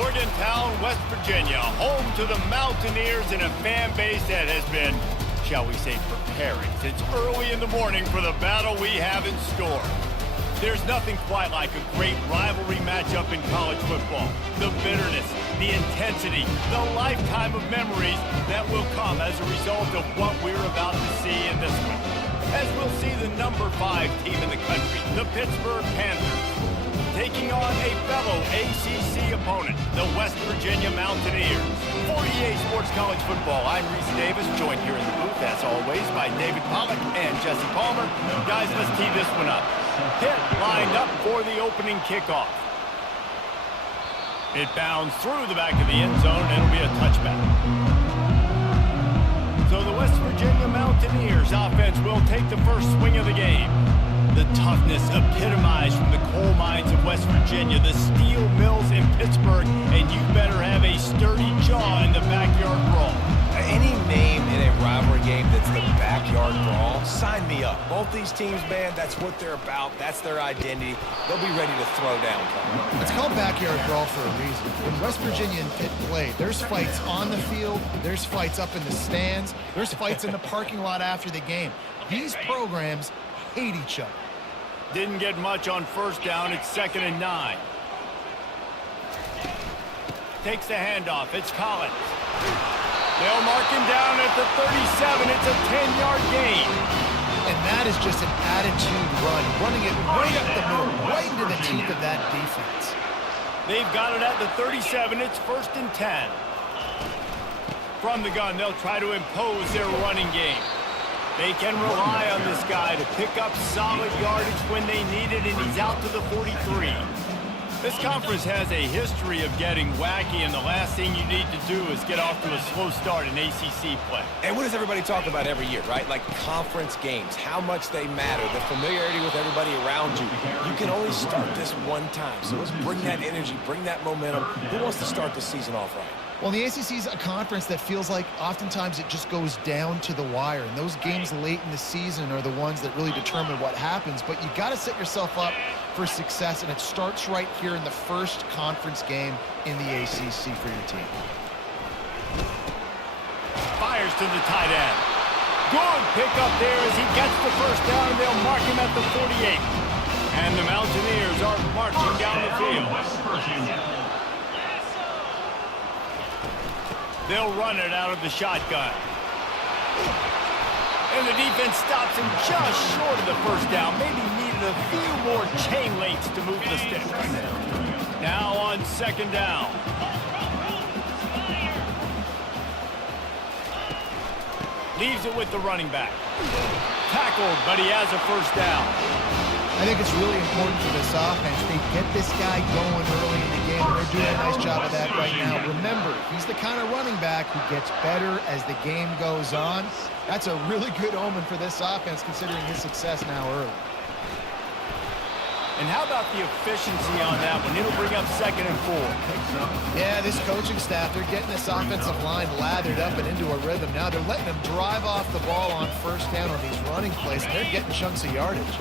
Morgantown, West Virginia, home to the Mountaineers and a fan base that has been, shall we say, preparing since early in the morning for the battle we have in store. There's nothing quite like a great rivalry matchup in college football. The bitterness, the intensity, the lifetime of memories that will come as a result of what we're about to see in this one. As we'll see the number 5 team in the country, the Pittsburgh Panthers, taking on a fellow ACC opponent, the West Virginia Mountaineers. For EA Sports College Football, I'm Reese Davis, joined here in the booth, as always, by David Pollack and Jesse Palmer. Guys, let's tee this one up. Pitt lined up for the opening kickoff. It bounds through the back of the end zone, and it'll be a touchback. So the West Virginia Mountaineers offense will take the first swing of the game. The toughness epitomized from the coal mines of West Virginia, the steel mills in Pittsburgh, and you better have a sturdy jaw in the backyard brawl. Any name in a rivalry game that's the backyard brawl, sign me up. Both these teams, man, that's what they're about. That's their identity. They'll be ready to throw down. It's called backyard brawl for a reason. When West Virginia and Pitt play, there's fights on the field, there's fights up in the stands, there's fights in the parking lot after the game. These programs hate each other. Didn't get much on first down. It's 2nd and 9. Takes the handoff. It's Collins. They'll mark him down at the 37. It's a 10-yard gain. And that is just an attitude run, running it right up the middle, right into the teeth of that defense. They've got it at the 37. It's 1st and 10. From the gun, they'll try to impose their running game. They can rely on this guy to pick up solid yardage when they need it, and he's out to the 43. This conference has a history of getting wacky, and the last thing you need to do is get off to a slow start in ACC play. And what does everybody talk about every year, right? Like conference games, how much they matter, the familiarity with everybody around you. You can only start this one time, so let's bring that energy, bring that momentum. Who wants to start the season off right? Well, the ACC is a conference that feels like oftentimes it just goes down to the wire. And those games late in the season are the ones that really determine what happens. But you got to set yourself up for success, and it starts right here in the first conference game in the ACC for your team. Fires to the tight end. Good pick up there as he gets the first down, and they'll mark him at the 48. And the Mountaineers are marching down the field. They'll run it out of the shotgun. And the defense stops him just short of the first down. Maybe needed a few more chain links to move the sticks. Now on 2nd down. Leaves it with the running back. Tackled, but he has a first down. I think it's really important for this offense. They get this guy going early in the game, and they're doing a nice job of that right now. Remember, he's the kind of running back who gets better as the game goes on. That's a really good omen for this offense, considering his success now early. And how about the efficiency on that one? It'll bring up 2nd and 4. Yeah, this coaching staff, they're getting this offensive line lathered up and into a rhythm. Now they're letting them drive off the ball on first down on these running plays, and they're getting chunks of yardage.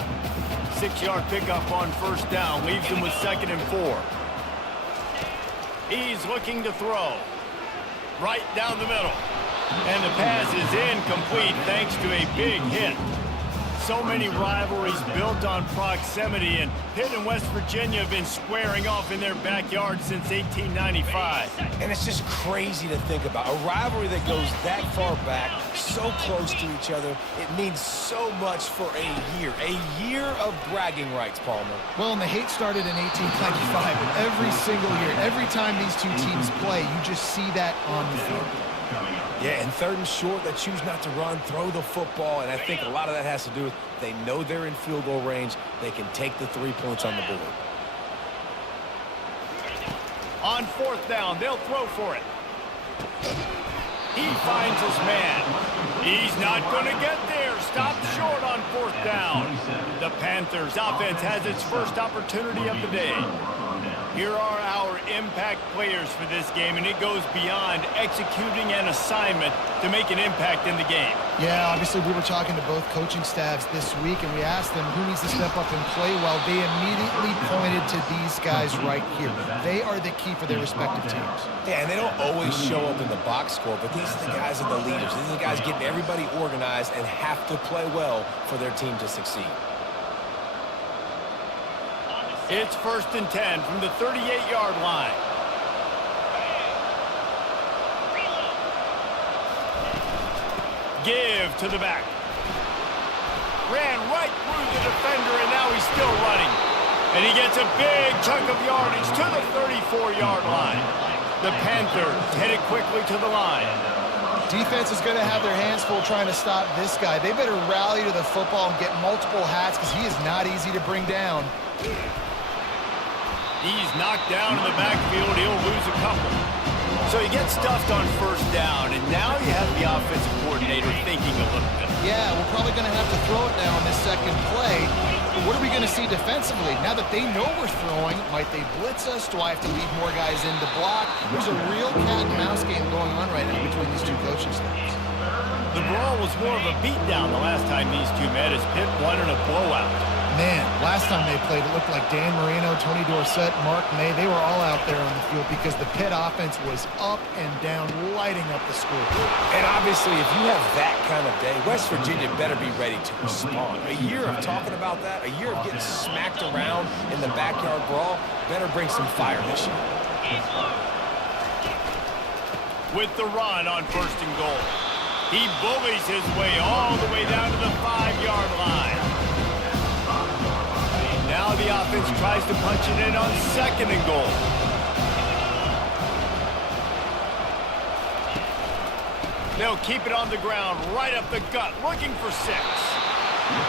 6-yard pickup on first down, leaves him with 2nd and 4. He's looking to throw. Right down the middle. And the pass is incomplete thanks to a big hit. So many rivalries built on proximity, and Pitt and West Virginia have been squaring off in their backyard since 1895. And it's just crazy to think about. A rivalry that goes that far back, so close to each other. It means so much for a year of bragging rights, Palmer. Well, and the hate started in 1895, and every single year, every time these two teams play, you just see that on the field. Yeah, and 3rd and short, they choose not to run, throw the football, and I think a lot of that has to do with they know they're in field goal range. They can take the 3 points on the board. On 4th down, they'll throw for it. He finds his man. He's not going to get there. Stopped short on 4th down. The Panthers offense has its first opportunity of the day. Here are our impact players for this game, and it goes beyond executing an assignment to make an impact in the game. Yeah, obviously we were talking to both coaching staffs this week, and we asked them who needs to step up and play well. They immediately pointed to these guys right here. They are the key for their respective teams. Yeah, and they don't always show up in the box score, but these are the guys that are the leaders. These are the guys getting everybody organized and have to play well for their team to succeed. It's 1st and 10 from the 38-yard line. Give to the back. Ran right through the defender, and now he's still running. And he gets a big chunk of yardage to the 34-yard line. The Panthers headed quickly to the line. Defense is going to have their hands full trying to stop this guy. They better rally to the football and get multiple hats because he is not easy to bring down. He's knocked down in the backfield. He'll lose a couple. So he gets stuffed on 1st down, and now you have the offensive coordinator thinking a little bit. Yeah, we're probably going to have to throw it now on this second play. But what are we going to see defensively? Now that they know we're throwing, might they blitz us? Do I have to leave more guys in to block? There's a real cat and mouse game going on right now between these two coaching staffs. The brawl was more of a beatdown the last time these two met as Pitt won in a blowout. Man, last time they played, it looked like Dan Marino, Tony Dorsett, Mark May, they were all out there on the field because the Pitt offense was up and down, lighting up the score. And obviously, if you have that kind of day, West Virginia better be ready to respond. A year of talking about that, a year of getting smacked around in the backyard brawl, better bring some fire this year. With the run on 1st and goal. He bullies his way all the way down to the 5-yard line. Now the offense tries to punch it in on 2nd and goal. They'll keep it on the ground, right up the gut, looking for 6.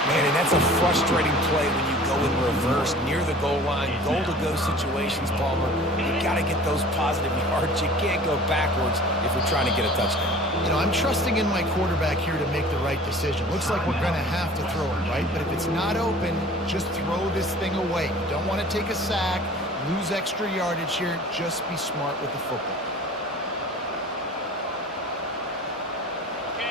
Man, and that's a frustrating play when you go in reverse near the goal line, goal-to-go situations, Palmer. You got to get those positive yards. You can't go backwards if you're trying to get a touchdown. You know, I'm trusting in my quarterback here to make the right decision. Looks like we're going to have to throw it, right? But if it's not open, just throw this thing away. You don't want to take a sack, lose extra yardage here. Just be smart with the football.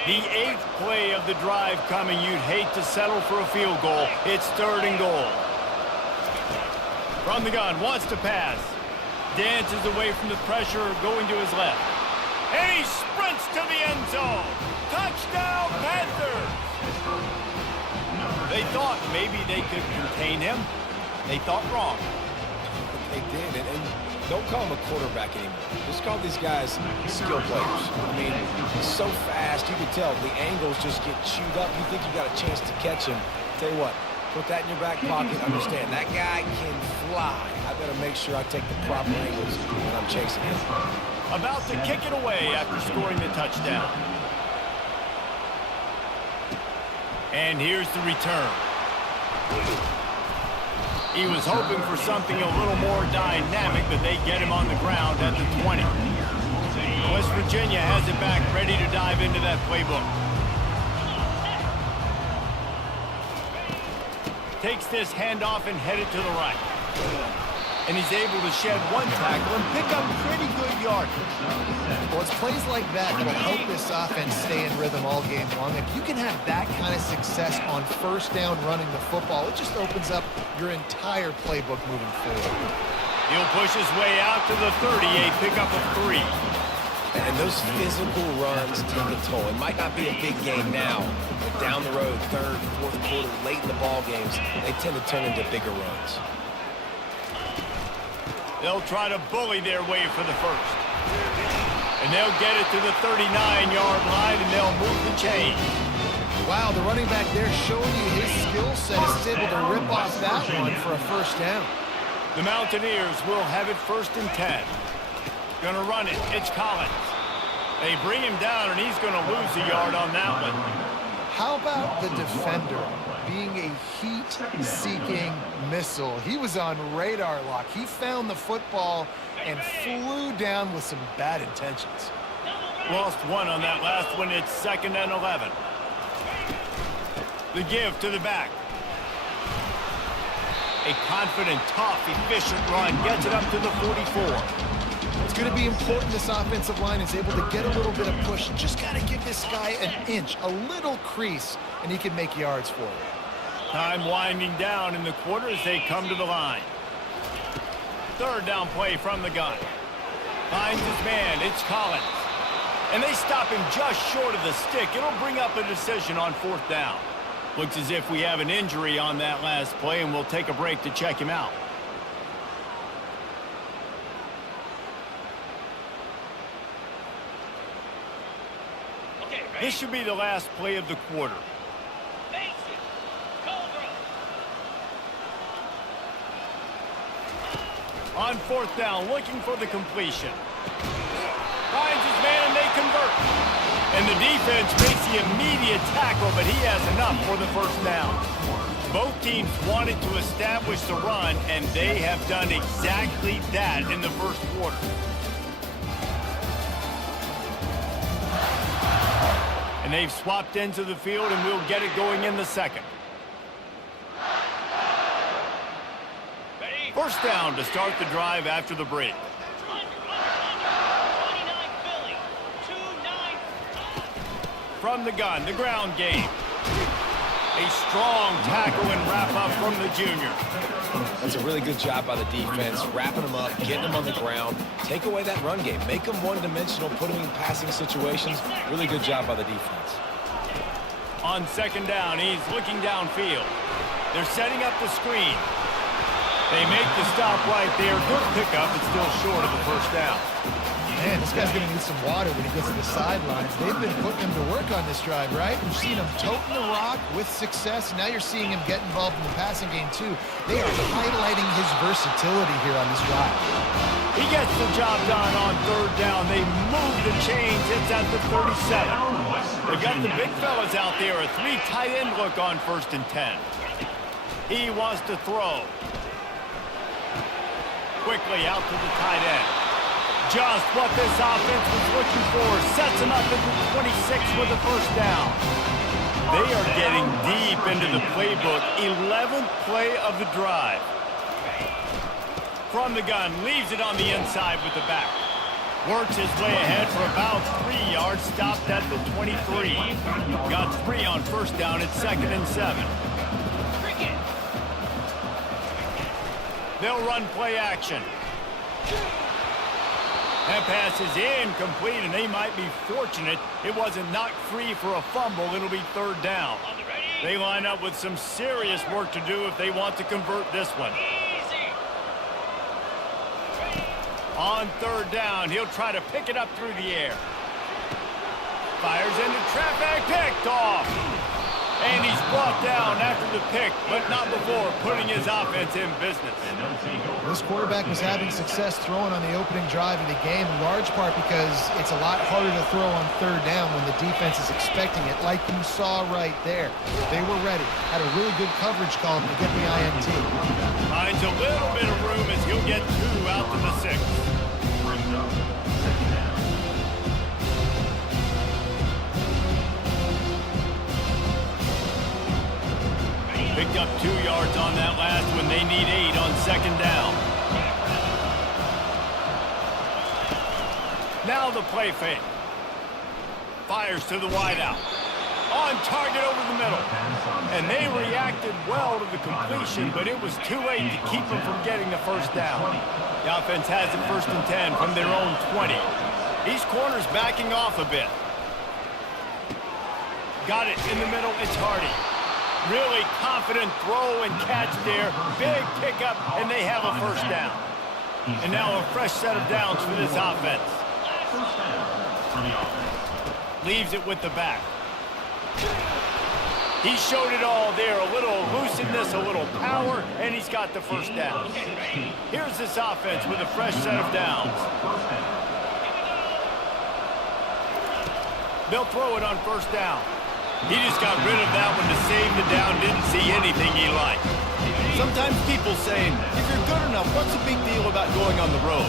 The 8th play of the drive coming. You'd hate to settle for a field goal. It's 3rd and goal. From the gun, wants to pass. Dances away from the pressure, going to his left. And he sprints to the end zone. Touchdown, Panthers! They thought maybe they could contain him. They thought wrong. They did, and don't call him a quarterback anymore. Just call these guys skill players. I mean, he's so fast, you can tell the angles just get chewed up. You think you got a chance to catch him. Tell you what, put that in your back pocket. Understand, that guy can fly. I better make sure I take the proper angles when I'm chasing him. About to kick it away after scoring the touchdown. And here's the return. He was hoping for something a little more dynamic, but they get him on the ground at the 20. West Virginia has it back, ready to dive into that playbook. Takes this handoff and headed to the right. And he's able to shed one tackle and pick up pretty good yardage. Well, it's plays like that that will help this offense stay in rhythm all game long. If you can have that kind of success on 1st down running the football, it just opens up your entire playbook moving forward. He'll push his way out to the 38, pick up a 3. And those physical runs take a toll. It might not be a big game now, but down the road, 3rd, 4th quarter, late in the ball games, they tend to turn into bigger runs. They'll try to bully their way for the 1st. And they'll get it to the 39-yard line, and they'll move the chain. Wow, the running back there showing you his skill set. He's able to rip off that one for a 1st down. The Mountaineers will have it 1st and 10. Gonna run it. It's Collins. They bring him down, and he's gonna lose a yard on that one. How about the defender being a heat-seeking missile? He was on radar lock. He found the football and flew down with some bad intentions. Lost one on that last one. It's 2nd and 11. The give to the back. A confident, tough, efficient run gets it up to the 44. It's going to be important this offensive line is able to get a little bit of push. Just got to give this guy an inch, a little crease, and he can make yards for it. Time winding down in the quarter as they come to the line. Third down play from the gun. Finds his man. It's Collins. And they stop him just short of the stick. It'll bring up a decision on fourth down. Looks as if we have an injury on that last play, and we'll take a break to check him out. This should be the last play of the quarter. On fourth down, looking for the completion. Finds his man, and they convert. And the defense makes the immediate tackle, but he has enough for the first down. Both teams wanted to establish the run, and they have done exactly that in the first quarter. And they've swapped into the field, and we'll get it going in the second. First down to start the drive after the break. From the gun, the ground game. A strong tackle and wrap up from the junior. That's a really good job by the defense, wrapping them up, getting them on the ground. Take away that run game. Make them one-dimensional, put them in passing situations. Really good job by the defense. On second down, he's looking downfield. They're setting up the screen. They make the stop right there. Good pickup. It's still short of the first down. Man, this guy's going to need some water when he gets to the sidelines. They've been putting him to work on this drive, right? We've seen him toting the rock with success. Now you're seeing him get involved in the passing game, too. They are highlighting his versatility here on this drive. He gets the job done on third down. They move the chains. It's at the 37. They've got the big fellas out there. A three tight end look on 1st and 10. He wants to throw. Quickly out to the tight end. Just what this offense was looking for. Sets him up at the 26 with the first down. They are getting deep into the playbook. 11th play of the drive. From the gun, leaves it on the inside with the back. Works his way ahead for about 3 yards. Stopped at the 23. Got 3 on first down at 2nd and 7. They'll run play action. That pass is incomplete, and they might be fortunate it wasn't knocked free for a fumble. It'll be third down. They line up with some serious work to do if they want to convert this one. On third down, he'll try to pick it up through the air. Fires into traffic, picked off. And he's brought down after the pick, but not before putting his offense in business. This quarterback was having success throwing on the opening drive of the game, in large part because it's a lot harder to throw on third down when the defense is expecting it, like you saw right there. They were ready. Had a really good coverage call to get the INT. Finds a little bit of room as he'll get 2 out to the 6. Picked up 2 yards on that last one. They need 8 on second down. Now the play fake. Fires to the wideout. On target over the middle. And they reacted well to the completion, but it was too late to keep them from getting the first down. The offense has it 1st and 10 from their own 20. These corners backing off a bit. Got it in the middle. It's Hardy. Really confident throw and catch there. Big pickup, and they have a first down. And now a fresh set of downs for this offense. Leaves it with the back. He showed it all there. A little elusiveness, a little power, and he's got the first down. Here's this offense with a fresh set of downs. They'll throw it on first down. He just got rid of that one to save the down, didn't see anything he liked. Sometimes people say, if you're good enough, what's the big deal about going on the road?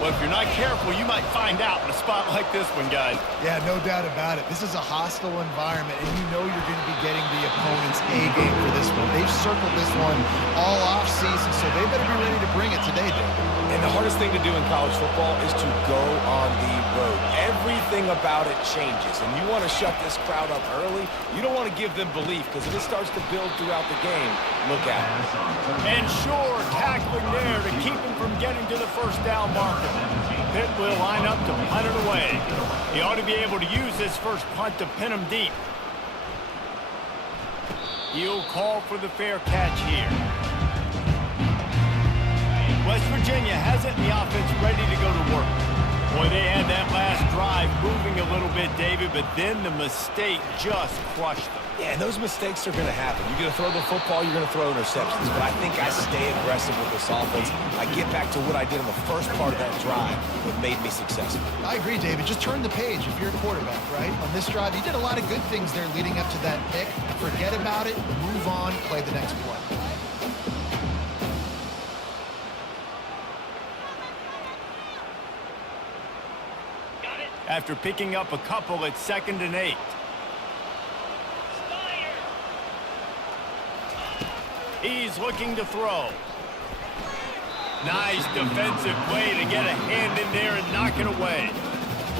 Well, if you're not careful, you might find out in a spot like this one, guys. Yeah, no doubt about it. This is a hostile environment, and you know you're going to be getting the opponent's A game for this one. They've circled this one all offseason they better be ready to bring it today, David. And the hardest thing to do in college football is to go on the road. Everything about it changes, and you want to shut this crowd up early. You don't want to give them belief, because if it starts to build throughout the game, look out. And sure, tackling there to keep him from getting to the first down marker. Pitt will line up to punt it away. He ought to be able to use this first punt to pin him deep. He'll call for the fair catch here. West Virginia has it in the offense ready to go to work. Boy, they had that last drive moving a little bit, David, but then the mistake just crushed them. Yeah, and those mistakes are going to happen. You're going to throw the football, you're going to throw interceptions. But I think I stay aggressive with this offense. I get back to what I did in the first part of that drive that made me successful. I agree, David. Just turn the page if you're a quarterback, right? On this drive, you did a lot of good things there leading up to that pick. Forget about it, move on, play the next play. After picking up a couple at 2nd and 8. He's looking to throw. Nice defensive play to get a hand in there and knock it away.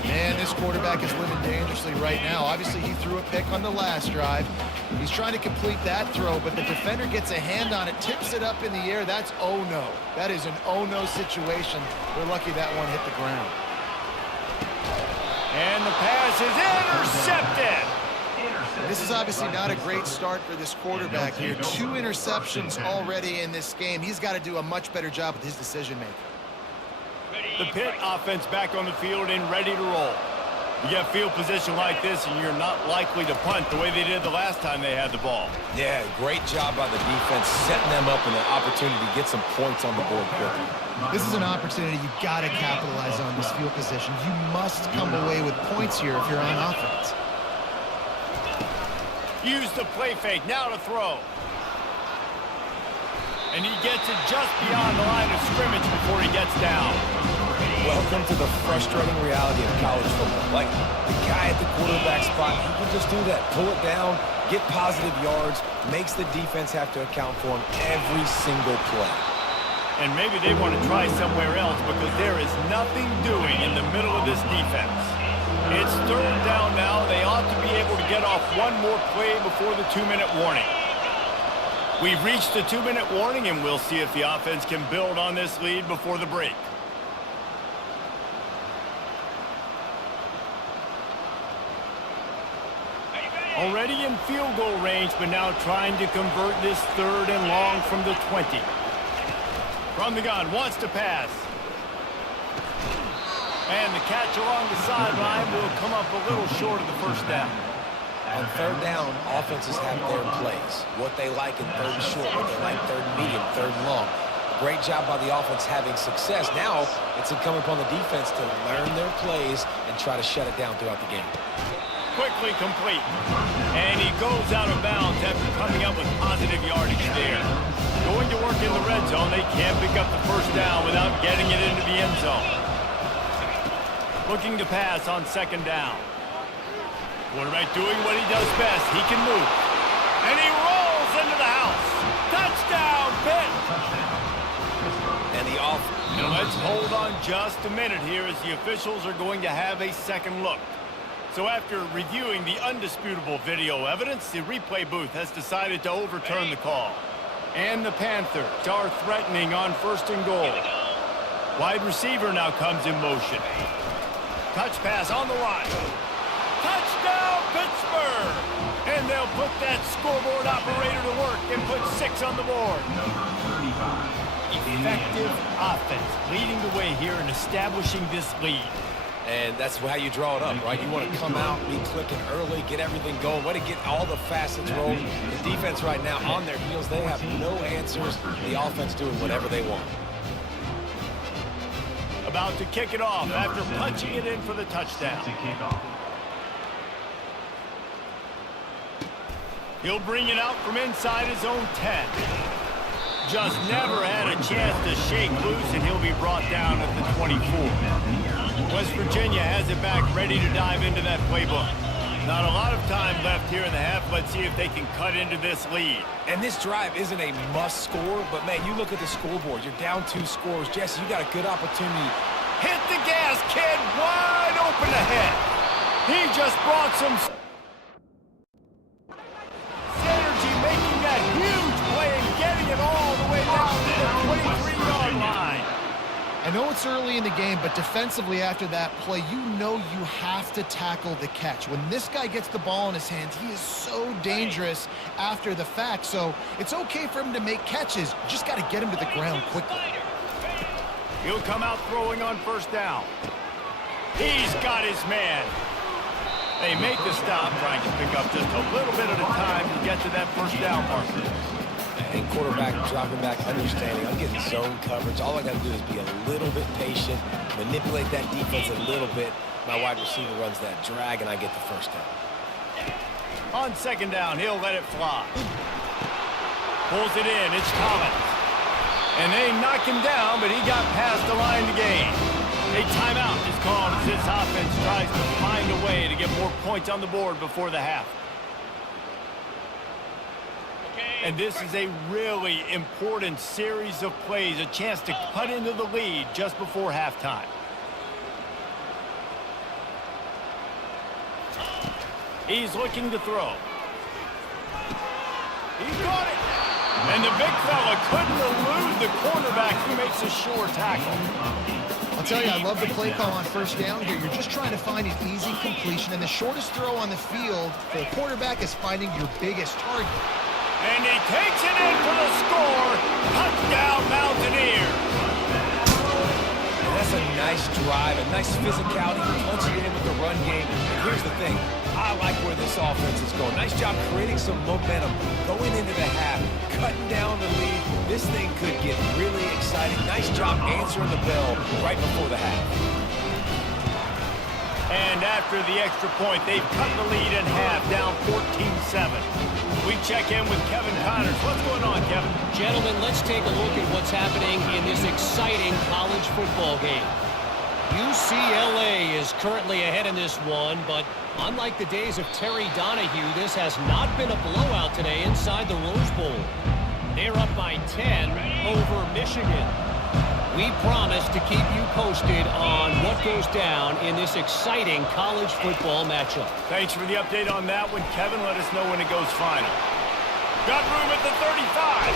Man, this quarterback is living dangerously right now. Obviously, he threw a pick on the last drive. He's trying to complete that throw, but the defender gets a hand on it, tips it up in the air. That's oh-no. That is an oh-no situation. We're lucky that one hit the ground. And the pass is intercepted. This is obviously not a great start for this quarterback here. 2 interceptions already in this game. He's got to do a much better job with his decision-making. The Pitt offense back on the field and ready to roll. You get field position like this, and you're not likely to punt the way they did the last time they had the ball. Yeah, great job by the defense, setting them up in an opportunity to get some points on the board quickly. This is an opportunity you got to capitalize on, this field position. You must come away with points here if you're on offense. Use the play fake, now to throw. And he gets it just beyond the line of scrimmage before he gets down. Welcome to the frustrating reality of college football. Like, the guy at the quarterback spot, he can just do that. Pull it down, get positive yards, makes the defense have to account for him every single play. And maybe they want to try somewhere else because there is nothing doing in the middle of this defense. It's 3rd down now. They ought to be able to get off one more play before the 2-minute warning. We've reached the 2-minute warning, and we'll see if the offense can build on this lead before the break. Already in field goal range, but now trying to convert this 3rd and long from the 20. From the gun, wants to pass. And the catch along the sideline will come up a little short of the first down. On 3rd down, offenses have their plays. What they like in 3rd and short, what they like 3rd and medium, 3rd and long. Great job by the offense having success. Now, it's incumbent upon the defense to learn their plays and try to shut it down throughout the game. Quickly complete. And he goes out of bounds after coming up with positive yardage there. Going to work in the red zone, they can't pick up the first down without getting it into the end zone. Looking to pass on 2nd down. Quarterback doing what he does best. He can move. And he rolls into the house. Touchdown, Pitt! And the off. And let's hold on just a minute here as the officials are going to have a second look. So after reviewing the undisputable video evidence, the replay booth has decided to overturn the call. And the Panthers are threatening on 1st and goal. Wide receiver now comes in motion. Touch pass on the line. Touchdown, Pittsburgh! And they'll put that scoreboard operator to work and put 6 on the board. Effective offense leading the way here and establishing this lead. And that's how you draw it up, right? You want to come out, be clicking early, get everything going, want to get all the facets rolling. The defense right now on their heels, they have no answers. The offense doing whatever they want. About to kick it off after punching it in for the touchdown. He'll bring it out from inside his own 10. Just never had a chance to shake loose, and he'll be brought down at the 24. West Virginia has it back, ready to dive into that playbook. Not a lot of time left here in the half. Let's see if they can cut into this lead. And this drive isn't a must score, but man, you look at the scoreboard. You're down 2 scores. Jesse, you got a good opportunity. Hit the gas, kid. Wide open ahead. He just brought some synergy, making that huge play and getting it all the way down to the 23-yard line. I know it's early in the game, but defensively after that play, you know you have to tackle the catch. When this guy gets the ball in his hands, he is so dangerous after the fact. So it's okay for him to make catches. You just got to get him to the ground quickly. He'll come out throwing on first down. He's got his man. They make the stop, trying to pick up just a little bit at a time to get to that first down marker. And quarterback dropping back, understanding. I'm getting zone coverage. All I got to do is be a little bit patient, manipulate that defense a little bit. My wide receiver runs that drag, and I get the first down. On second down, he'll let it fly. Pulls it in. It's Collins. And they knock him down, but he got past the line to gain. A timeout is called as this offense tries to find a way to get more points on the board before the half. And this is a really important series of plays, a chance to cut into the lead just before halftime. He's looking to throw. He's got it. And the big fella couldn't elude the cornerback who makes a sure tackle. I'll tell you, I love the play call on first down here. You're just trying to find an easy completion, and the shortest throw on the field for the quarterback is finding your biggest target. And he takes it in for the score. Touchdown, Mountaineers. That's a nice drive, a nice physicality, punching it in with the run game. And here's the thing, I like where this offense is going. Nice job creating some momentum, going into the half, cutting down the lead. This thing could get really exciting. Nice job answering the bell right before the half. And after the extra point, they've cut the lead in half, down 14-7. We check in with Kevin Connors. What's going on, Kevin? Gentlemen, let's take a look at what's happening in this exciting college football game. UCLA is currently ahead in this one, but unlike the days of Terry Donahue, this has not been a blowout today inside the Rose Bowl. They're up by 10 over Michigan. We promise to keep you posted on what goes down in this exciting college football matchup. Thanks for the update on that one, Kevin. Let us know when it goes final. Got room at the 35.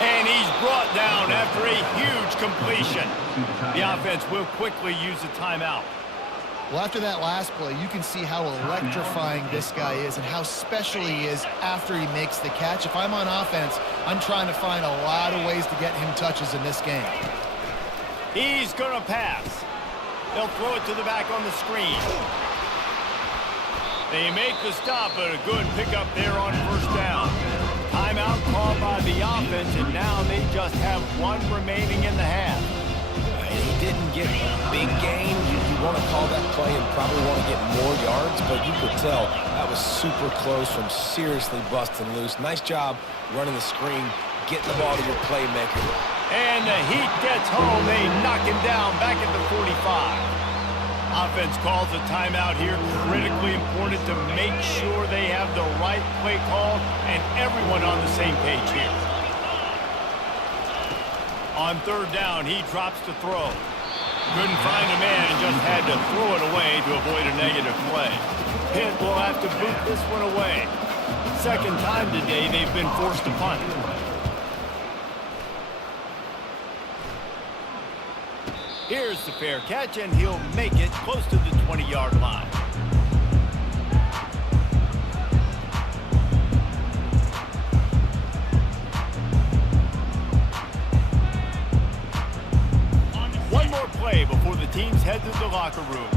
And he's brought down after a huge completion. The offense will quickly use a timeout. Well, after that last play, you can see how electrifying this guy is and how special he is after he makes the catch. If I'm on offense, I'm trying to find a lot of ways to get him touches in this game. He's going to pass. They'll throw it to the back on the screen. They make the stop, but a good pickup there on first down. Timeout called by the offense, and now they just have one remaining in the half. He didn't get a big gain. You want to call that play and probably want to get more yards, but you could tell that was super close from seriously busting loose. Nice job running the screen, getting the ball to your playmaker. And the Heat gets home. They knock him down back at the 45. Offense calls a timeout here. Critically important to make sure they have the right play call and everyone on the same page here. On third down, he drops to throw. Couldn't find a man and just had to throw it away to avoid a negative play. Pitt will have to boot this one away. Second time today they've been forced to punt. Here's the fair catch, and he'll make it close to the 20-yard line. One more play before the teams head to the locker rooms.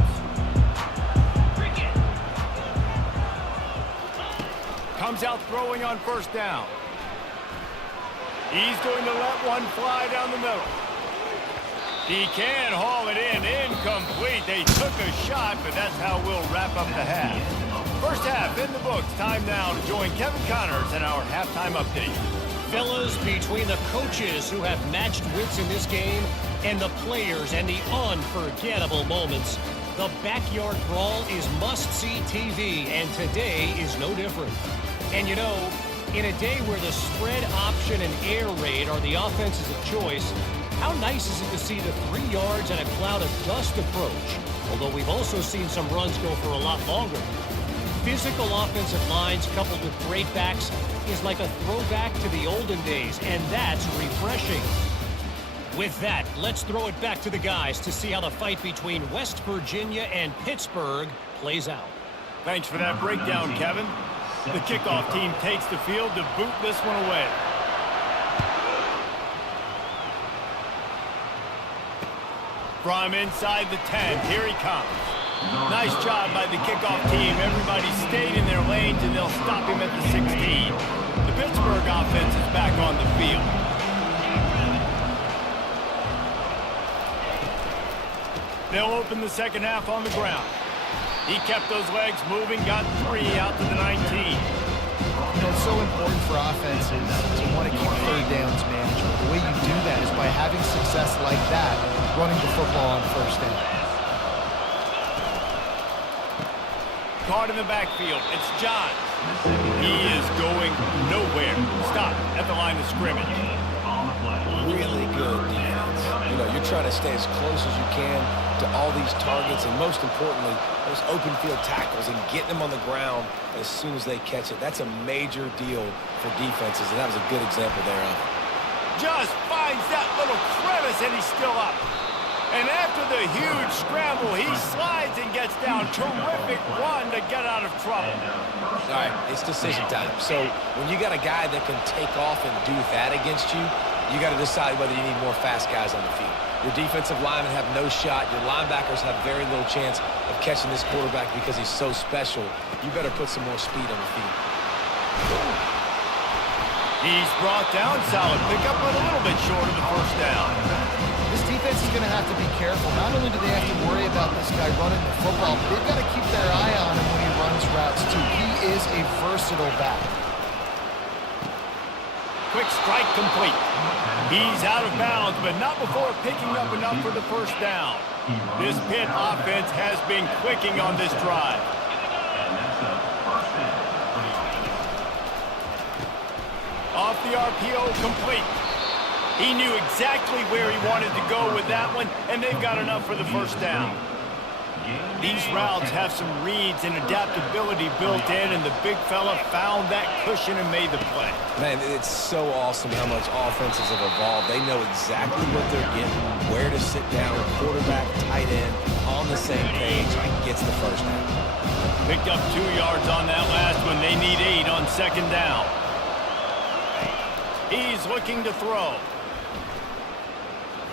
Comes out throwing on first down. He's going to let one fly down the middle. He can haul it in. Incomplete. They took a shot, but that's how we'll wrap up the half. First half in the books. Time now to join Kevin Connors in our halftime update. Fellas, between the coaches who have matched wits in this game and the players and the unforgettable moments, The backyard brawl is must-see TV, and today is no different. And you know, in a day where the spread option and air raid are the offenses of choice, how nice is it to see the 3 yards and a cloud of dust approach? Although we've also seen some runs go for a lot longer. Physical offensive lines coupled with great backs is like a throwback to the olden days, and that's refreshing. With that, let's throw it back to the guys to see how the fight between West Virginia and Pittsburgh plays out. Thanks for that breakdown, Kevin. The kickoff team takes the field to boot this one away. From inside the 10, here he comes. Nice job by the kickoff team. Everybody stayed in their lanes, and they'll stop him at the 16. The Pittsburgh offense is back on the field. They'll open the second half on the ground. He kept those legs moving, got 3 out to the 19. You know, it's so important for offenses to want to keep third downs manageable. The way you do that is by having success like that, running the football on first down. Caught in the backfield. It's John. He is going nowhere. Stop at the line of scrimmage. Really good defense. You know, you're trying to stay as close as you can to all these targets, and most importantly, those open field tackles and getting them on the ground as soon as they catch it. That's a major deal for defenses, and that was a good example thereof. Just finds that little crevice, and he's still up. And after the huge scramble, he slides and gets down. Terrific run to get out of trouble. All right, it's decision time. So when you got a guy that can take off and do that against you, you got to decide whether you need more fast guys on the field. Your defensive linemen have no shot. Your linebackers have very little chance of catching this quarterback because he's so special. You better put some more speed on the field. He's brought down. Solid pickup, but a little bit short of the first down. This defense is going to have to be careful. Not only do they have to worry about this guy running the football, but they've got to keep their eye on him when he runs routes, too. He is a versatile back. Quick strike complete. He's out of bounds, but not before picking up enough for the first down. This Pitt offense has been clicking on this drive. Off the RPO, complete. He knew exactly where he wanted to go with that one, and they've got enough for the first down. These routes have some reads and adaptability built in, and the big fella found that cushion and made the play. Man, it's so awesome how much offenses have evolved. They know exactly what they're getting, where to sit down, quarterback, tight end, on the same page, and gets the first down. Picked up 2 yards on that last one. They need 8 on second down. He's looking to throw.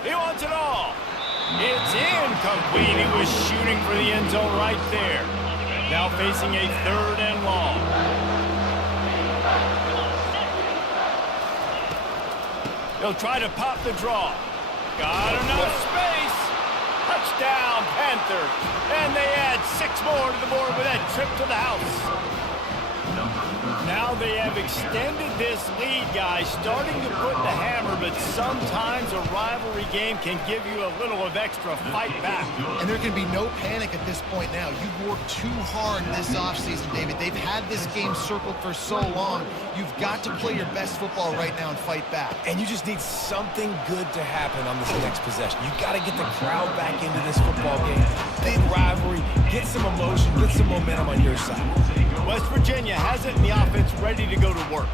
He wants it all. It's incomplete. He was shooting for the end zone right there. Now facing a 3rd and long. He'll try to pop the draw. Got enough space. Touchdown, Panthers. And they add 6 more to the board with that trip to the house. Now they have extended this lead, guys, starting to put the hammer, but sometimes a rivalry game can give you a little of extra fight back. And there can be no panic at this point now. You've worked too hard this offseason, David. They've had this game circled for so long. You've got to play your best football right now and fight back. And you just need something good to happen on this next possession. You got to get the crowd back into this football game. Big rivalry, get some emotion, get some momentum on your side. West Virginia has it in the offense ready to go to work.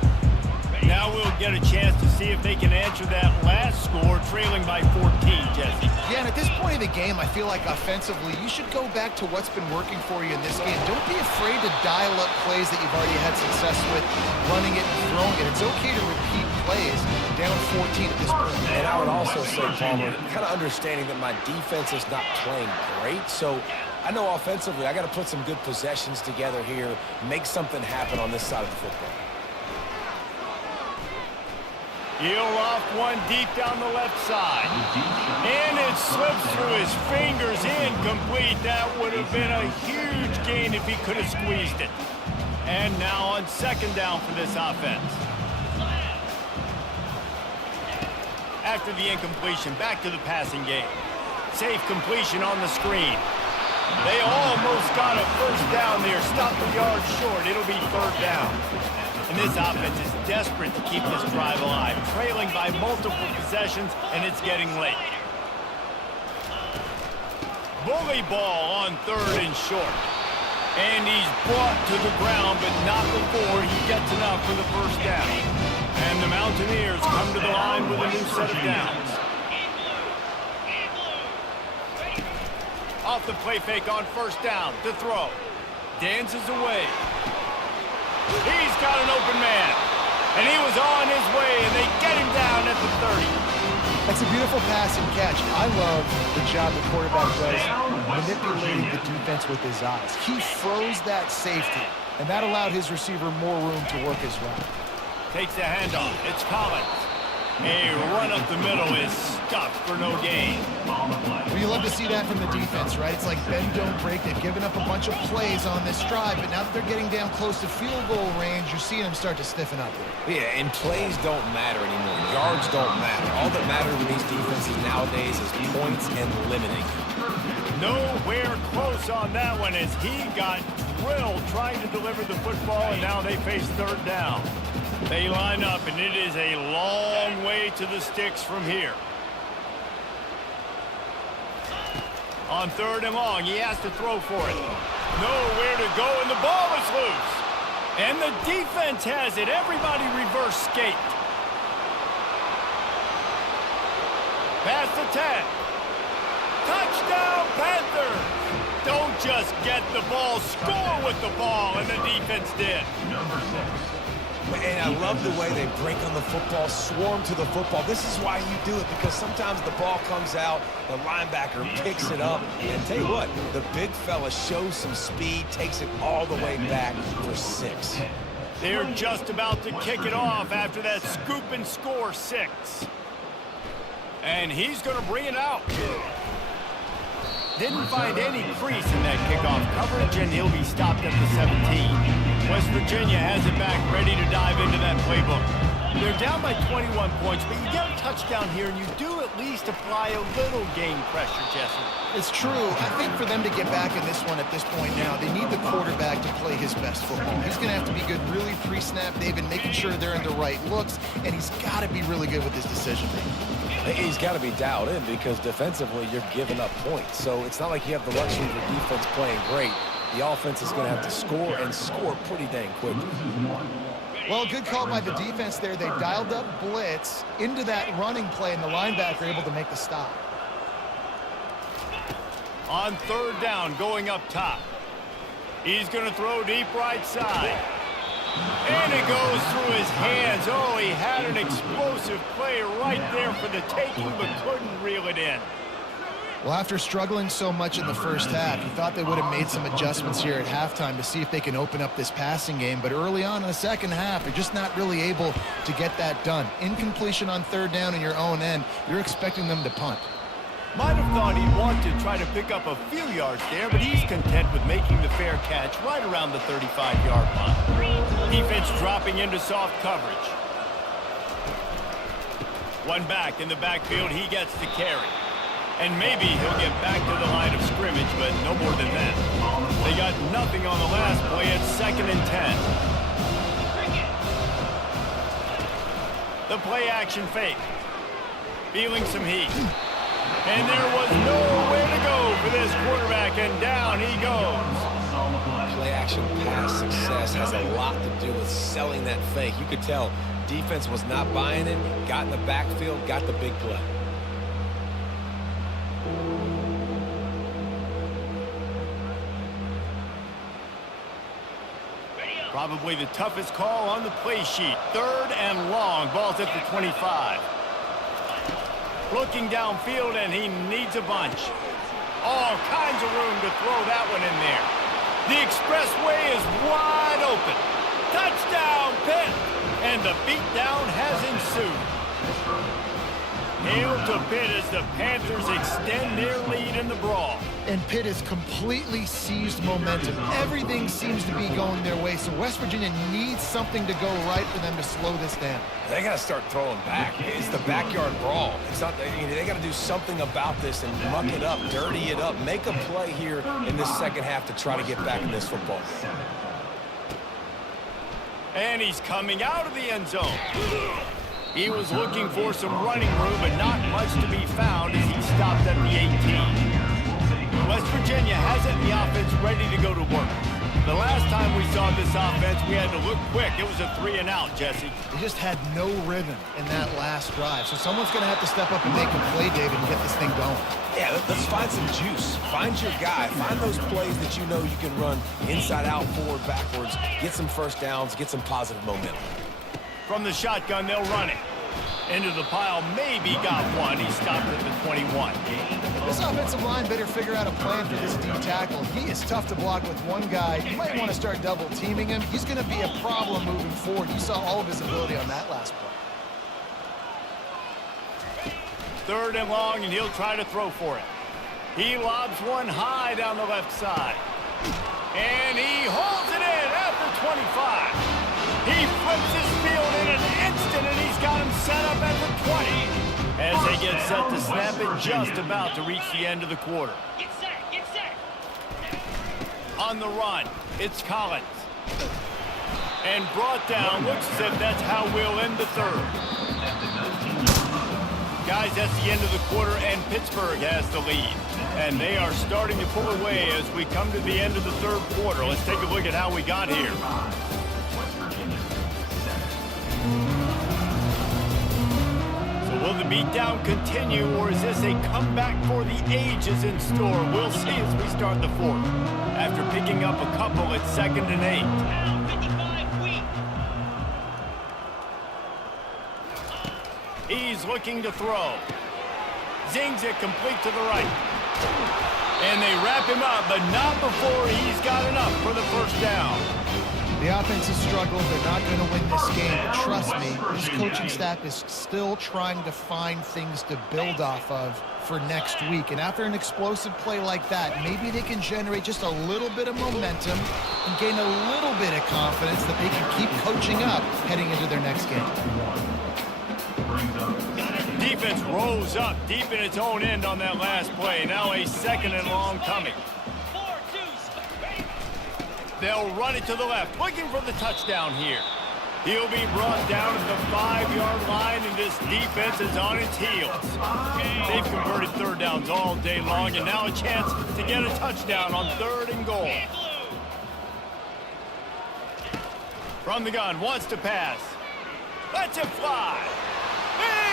Now we'll get a chance to see if they can answer that last score, trailing by 14, Jesse. Yeah, and at this point of the game, I feel like offensively, you should go back to what's been working for you in this game. Don't be afraid to dial up plays that you've already had success with, running it and throwing it. It's okay to repeat plays down 14 at this point. And I would also say, Palmer, kind of understanding that my defense is not playing great, so I know offensively I got to put some good possessions together here, make something happen on this side of the football. He'll off one deep down the left side. And it slips through his fingers, incomplete. That would have been a huge gain if he could have squeezed it. And now on second down for this offense. After the incompletion, back to the passing game. Safe completion on the screen. They almost got a first down there. Stopped the yard short. It'll be third down. And this offense is desperate to keep this drive alive. Trailing by multiple possessions, and it's getting late. Bully ball on third and short. And he's brought to the ground, but not before he gets enough for the first down. And the Mountaineers come to the line with a new set of downs. Off the play fake on first down to throw. Dances away. He's got an open man. And he was on his way, and they get him down at the 30. That's a beautiful pass and catch. I love the job the quarterback does manipulating the defense with his eyes. He froze that safety, and that allowed his receiver more room to work his route. Takes the handoff. It's Collins. A run up the middle is stuffed for no gain. Well, you love to see that from the defense, right? It's like bend, don't break. They've given up a bunch of plays on this drive, but now that they're getting down close to field goal range, you're seeing them start to stiffen up here. Yeah, and plays don't matter anymore. Yards don't matter. All that matters in these defenses nowadays is points and limiting. Nowhere close on that one as he got drilled trying to deliver the football, and now they face third down. They line up, and it is a long way to the sticks from here. On third and long, he has to throw for it. Nowhere to go, and the ball is loose. And the defense has it. Everybody reverse skate. Past the 10. Touchdown, Panthers! Don't just get the ball, score with the ball, and the defense did. And I love the way they break on the football, swarm to the football. This is why you do it, because sometimes the ball comes out, the linebacker picks it up, and tell you what, the big fella shows some speed, takes it all the way back for 6. They're just about to kick it off after that scoop and score 6. And he's going to bring it out. Didn't find any crease in that kickoff coverage, and he'll be stopped at the 17. West Virginia has it back, ready to dive into that playbook. They're down by 21 points, but you get a touchdown here, and you do at least apply a little game pressure, Jesse. It's true. I think for them to get back in this one at this point now, they need the quarterback to play his best football. He's going to have to be good really pre-snap. They've been making sure they're in the right looks, and he's got to be really good with his decision-making. He's got to be dialed in because defensively you're giving up points. So it's not like you have the luxury of the defense playing great. The offense is going to have to score and score pretty dang quickly. Well, good call by the defense there. They dialed up blitz into that running play, and the linebacker able to make the stop. On third down, going up top. He's going to throw deep right side. And it goes through his hands. Oh, he had an explosive play right there for the taking, but couldn't reel it in. Well, after struggling so much in the first half, you thought they would have made some adjustments here at halftime to see if they can open up this passing game. But early on in the second half, they're just not really able to get that done. Incompletion on third down in your own end, you're expecting them to punt. Might have thought he'd want to try to pick up a few yards there, but he's content with making the fair catch right around the 35-yard line. Defense dropping into soft coverage. One back in the backfield, he gets the carry. And maybe he'll get back to the line of scrimmage, but no more than that. They got nothing on the last play. It's 2nd and 10. The play action fake. Feeling some heat. And there was nowhere to go for this quarterback, and down he goes. Play action pass success has a lot to do with selling that fake. You could tell defense was not buying it, got in the backfield, got the big play. Probably the toughest call on the play sheet. Third and long. Ball's at the 25. Looking downfield, and he needs a bunch. All kinds of room to throw that one in there. The expressway is wide open. Touchdown, Pitt! And the beatdown has ensued. Hail to Pitt as the Panthers extend their lead in the brawl. And Pitt has completely seized momentum. Everything seems to be going their way, so West Virginia needs something to go right for them to slow this down. They got to start throwing back. It's the backyard brawl. It's not. They got to do something about this and muck it up, dirty it up, make a play here in this second half to try to get back in this football game. And he's coming out of the end zone. He was looking for some running room, but not much to be found as he stopped at the 18. West Virginia hasn't the offense ready to go to work. The last time we saw this offense, we had to look quick. It was a 3-and-out, Jesse. They just had no rhythm in that last drive. So someone's going to have to step up and make a play, David, and get this thing going. Yeah, let's find some juice. Find your guy. Find those plays that you know you can run inside out, forward, backwards. Get some first downs. Get some positive momentum. From the shotgun, they'll run it. Into the pile, maybe got one. He stopped at the 21. This offensive line better figure out a plan for this D tackle. He is tough to block with one guy. You might want to start double teaming him. He's going to be a problem moving forward. You saw all of his ability on that last play. 3rd and long, and he'll try to throw for it. He lobs one high down the left side. And he holds it in at the 25. He flips his field in an instant, and he's got him set up at the 20. As they get set to snap it, just about to reach the end of the quarter. Get set, get set. On the run, it's Collins. And brought down, looks as if that's how we'll end the 3rd. Guys, that's the end of the quarter, and Pittsburgh has the lead. And they are starting to pull away as we come to the end of the 3rd quarter. Let's take a look at how we got here. Will the beatdown continue, or is this a comeback for the ages in store? We'll see as we start the 4th. After picking up a couple at 2nd and 8. Now 55 weak. He's looking to throw. Zings it complete to the right. And they wrap him up, but not before he's got enough for the first down. The offense has struggled. They're not going to win this game. But trust me, this coaching staff is still trying to find things to build off of for next week. And after an explosive play like that, maybe they can generate just a little bit of momentum and gain a little bit of confidence that they can keep coaching up heading into their next game. Defense rose up deep in its own end on that last play. Now a 2nd and long coming. They'll run it to the left, looking for the touchdown here. He'll be brought down at the 5-yard line, and this defense is on its heels. They've converted 3rd downs all day long, and now a chance to get a touchdown on 3rd and goal. From the gun, wants to pass. Lets it fly.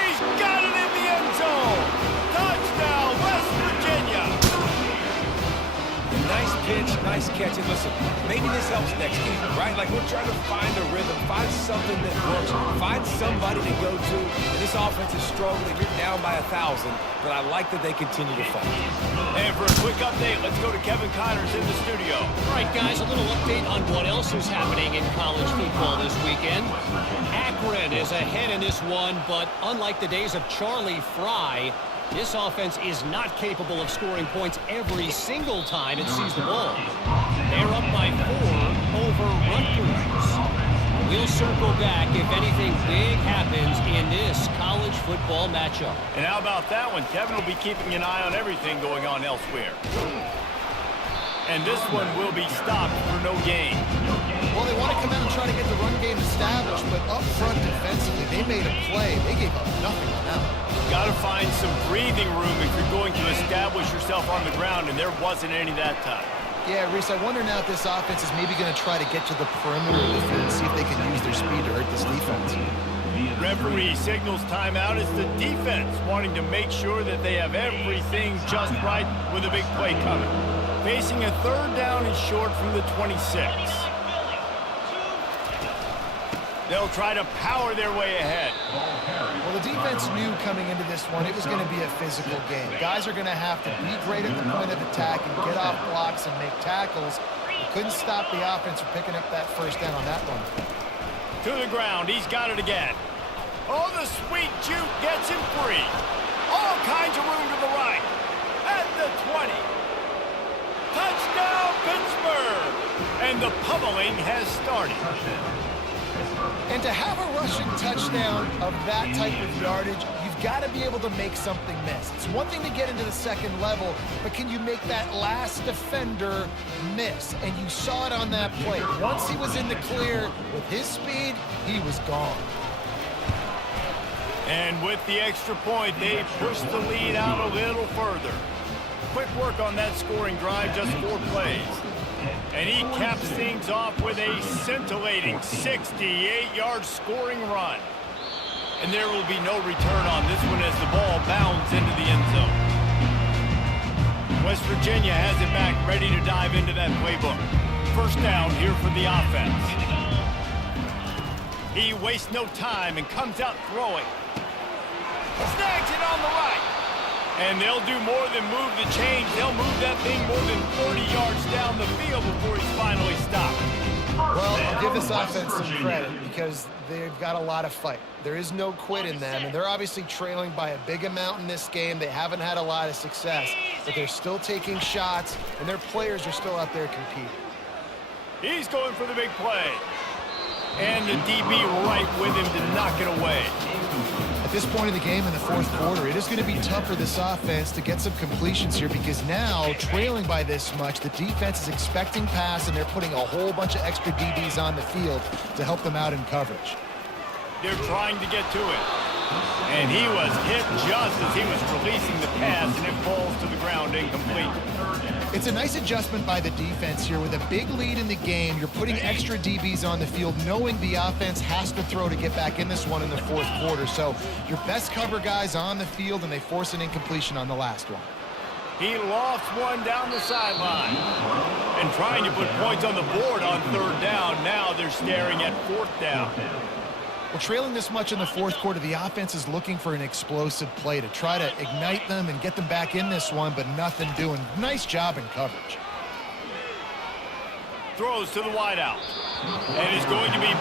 He's got it in the end zone. Touchdown, West Virginia. Nice pitch, nice catch. And listen, maybe this helps next game, right? Like, we're trying to find a rhythm, find something that works, find somebody to go to. And this offense is struggling. You're down by 1,000, but I like that they continue to fight. And for a quick update, let's go to Kevin Connors in the studio. All right, guys, a little update on what else is happening in college football this weekend. Akron is ahead in this one, but unlike the days of Charlie Fry, this offense is not capable of scoring points every single time it sees the ball. They're up by 4 over Rutgers. We'll circle back if anything big happens in this college football matchup. And how about that one? Kevin will be keeping an eye on everything going on elsewhere. And this one will be stopped for no gain. Well, they want to come out and try to get the run game established, but up front defensively, they made a play. They gave up nothing on that one. Got to find some breathing room if you're going to establish yourself on the ground, and there wasn't any that time. Yeah, Reese, I wonder now if this offense is maybe going to try to get to the perimeter of the field and see if they can use their speed to hurt this defense. Referee signals timeout. It's the defense wanting to make sure that they have everything just right with a big play coming. Facing a 3rd down and short from the 26. They'll try to power their way ahead. Well, the defense knew coming into this one it was going to be a physical game. Guys are going to have to be great at the point of attack and get off blocks and make tackles. You couldn't stop the offense from picking up that 1st down on that one. To the ground. He's got it again. Oh, the sweet juke gets him free. All kinds of room to the right. At the 20. Touchdown, Pittsburgh! And the pummeling has started. And to have a rushing touchdown of that type of yardage, you've got to be able to make something miss. It's one thing to get into the second level, but can you make that last defender miss? And you saw it on that play. Once he was in the clear with his speed, he was gone. And with the extra point, they push the lead out a little further. Quick work on that scoring drive, just 4 plays. And he caps things off with a scintillating 68-yard scoring run. And there will be no return on this one as the ball bounds into the end zone. West Virginia has it back, ready to dive into that playbook. First down here for the offense. He wastes no time and comes out throwing. Snags it on the right. And they'll do more than move the chains. They'll move that thing more than 40 yards down the field before he's finally stopped. Well, I'll give this offense some credit because they've got a lot of fight. There is no quit in them, and they're obviously trailing by a big amount in this game. They haven't had a lot of success, but they're still taking shots, and their players are still out there competing. He's going for the big play. And the DB right with him to knock it away. At this point in the game in the fourth quarter, it is going to be tough for this offense to get some completions here because now, trailing by this much, the defense is expecting pass, and they're putting a whole bunch of extra DBs on the field to help them out in coverage. They're trying to get to it. And he was hit just as he was releasing the pass, and it falls to the ground incomplete. It's a nice adjustment by the defense here. With a big lead in the game, you're putting extra DBs on the field, knowing the offense has to throw to get back in this one in the fourth quarter. So your best cover guys on the field, and they force an incompletion on the last one. He lofts one down the sideline. And trying to put points on the board on third down. Now they're staring at fourth down. Well, trailing this much in the fourth quarter, the offense is looking for an explosive play to try to ignite them and get them back in this one, but nothing doing. Nice job in coverage. Throws to the wideout. And is going to be